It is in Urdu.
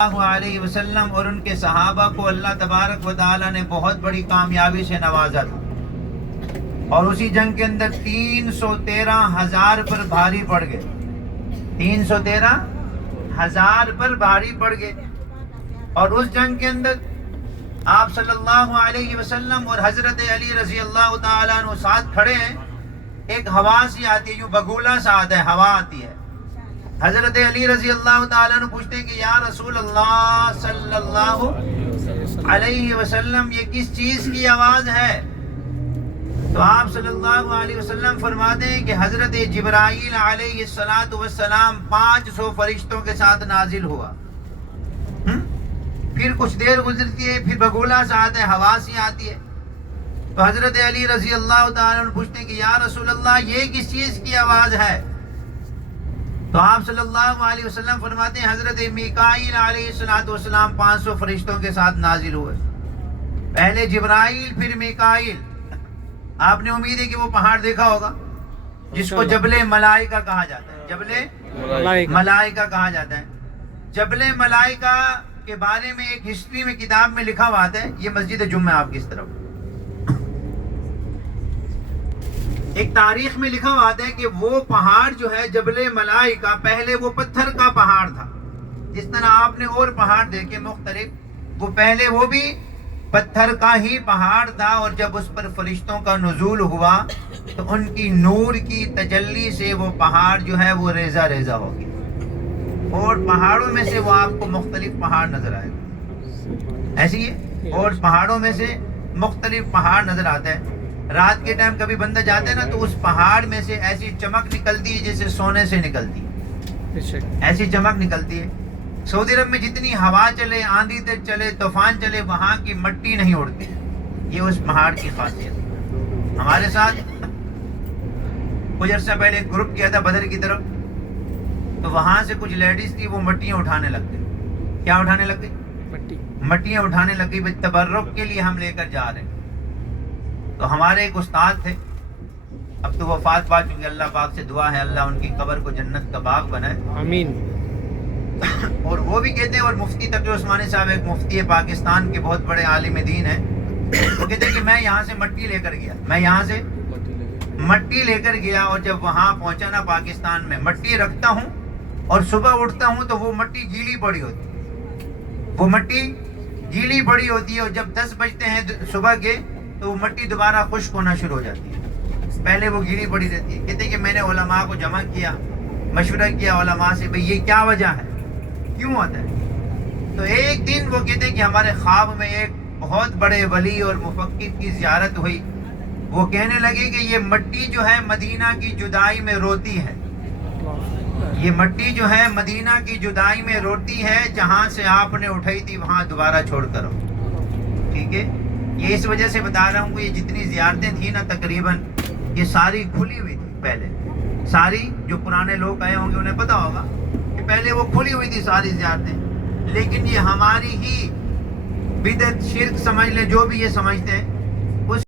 اللہ علیہ وسلم اور ان کے صحابہ کو اللہ تبارک و تعالیٰ نے بہت بڑی کامیابی سے نوازا تھا، اور اسی جنگ کے اندر 313,000 پر بھاری پڑ گئے، 313,000 پر بھاری پڑ گئے۔ اور اس جنگ کے اندر آپ صلی اللہ علیہ وسلم اور حضرت علی رضی اللہ تعالیٰ عنہ ساتھ کھڑے ہیں۔ ایک ہوا سی آتی ہے، یوں بگولا سا آتا ہے، ہوا آتی ہے۔ حضرت علی رضی اللہ تعالیٰ عنہ پوچھتے ہیں کہ یا رسول اللہ صلی اللہ علیہ وسلم، یہ کس چیز کی آواز ہے؟ تو آپ صلی اللہ علیہ وسلم فرماتے ہیں کہ حضرت جبرائیل علیہ السلام 500 فرشتوں کے ساتھ نازل ہوا۔ پھر کچھ دیر گزرتی ہے، پھر بگولا سا آتا ہے، ہوا سی آتی ہے۔ تو حضرت علی رضی اللہ تعالیٰ عنہ پوچھتے ہیں کہ یا رسول اللہ، یہ کس چیز کی آواز ہے؟ تو آپ صلی اللہ علیہ وسلم فرماتے ہیں حضرت میکائیل علیہ السلام 500 فرشتوں کے ساتھ نازل ہوئے، پہلے جبرائیل پھر میکائیل۔ آپ نے امید ہے کہ وہ پہاڑ دیکھا ہوگا جس کو جبل ملائکہ کہا جاتا ہے، جبل ملائکہ کہا جاتا ہے۔ جبل ملائکہ کے بارے میں ایک ہسٹری میں کتاب میں لکھا ہوا ہے، یہ مسجد جمعہ آپ کی طرف ایک تاریخ میں لکھا ہوا ہے کہ وہ پہاڑ جو ہے جبل ملائکہ، پہلے وہ پتھر کا پہاڑ تھا۔ جس طرح آپ نے اور پہاڑ دیکھے مختلف، وہ پہلے وہ بھی پتھر کا ہی پہاڑ تھا، اور جب اس پر فرشتوں کا نزول ہوا تو ان کی نور کی تجلی سے وہ پہاڑ جو ہے وہ ریزہ ریزہ ہو گیا، اور پہاڑوں میں سے وہ آپ کو مختلف پہاڑ نظر آئے گا، ایسی ہے۔ اور پہاڑوں میں سے مختلف پہاڑ نظر آتا ہے۔ رات کے ٹائم کبھی بندہ جاتا ہے نا، تو اس پہاڑ میں سے ایسی چمک نکلتی ہے جیسے سونے سے نکلتی ہے، ایسی چمک نکلتی ہے۔ سعودی عرب میں جتنی ہوا چلے، آندھی چلے، طوفان چلے، وہاں کی مٹی نہیں اڑتی، یہ اس پہاڑ کی خاصیت ہے۔ ہمارے ساتھ کچھ عرصہ پہلے ایک گروپ کیا تھا بدر کی طرف، تو وہاں سے کچھ لیڈیز تھی، وہ مٹیاں اٹھانے لگ گئی۔ کیا اٹھانے لگ گئی؟ مٹیاں اٹھانے لگ گئی، تبرک کے لیے ہم لے کر جا رہے ہیں۔ تو ہمارے ایک استاد تھے، اب تو وفات پا چکے، اللہ پاک سے دعا ہے اللہ ان کی قبر کو جنت کا باغ بنائے، آمین۔ اور وہ بھی کہتے ہیں، اور مفتی تقی عثمانی صاحب ایک مفتی ہے پاکستان کے، بہت بڑے عالم دین ہیں، وہ کہتے ہیں کہ میں یہاں سے مٹی لے کر گیا، میں یہاں سے مٹی لے کر گیا، اور جب وہاں پہنچا نا پاکستان میں، مٹی رکھتا ہوں اور صبح اٹھتا ہوں تو وہ مٹی گیلی پڑی ہوتی ہے، وہ مٹی گیلی پڑی ہوتی ہے، اور جب 10 بجتے ہیں صبح کے تو وہ مٹی دوبارہ خشک ہونا شروع ہو جاتی ہے، پہلے وہ گیلی پڑی رہتی ہے۔ کہتے ہیں کہ میں نے علماء کو جمع کیا، مشورہ کیا علماء سے، بھئی یہ کیا وجہ ہے، کیوں ہوتا ہے؟ تو ایک دن وہ کہتے ہیں کہ ہمارے خواب میں ایک بہت بڑے ولی اور مفکر کی زیارت ہوئی، وہ کہنے لگے کہ یہ مٹی جو ہے مدینہ کی جدائی میں روتی ہے، یہ مٹی جو ہے مدینہ کی جدائی میں روتی ہے، جہاں سے آپ نے اٹھائی تھی وہاں دوبارہ چھوڑ کر آؤ، ٹھیک ہے۔ یہ اس وجہ سے بتا رہا ہوں کہ یہ جتنی زیارتیں تھیں نا تقریباً یہ ساری کھلی ہوئی تھی پہلے، ساری جو پرانے لوگ آئے ہوں گے انہیں پتا ہوگا کہ پہلے وہ کھلی ہوئی تھی ساری زیارتیں، لیکن یہ ہماری ہی بدعت، شرک سمجھ لیں، جو بھی یہ سمجھتے ہیں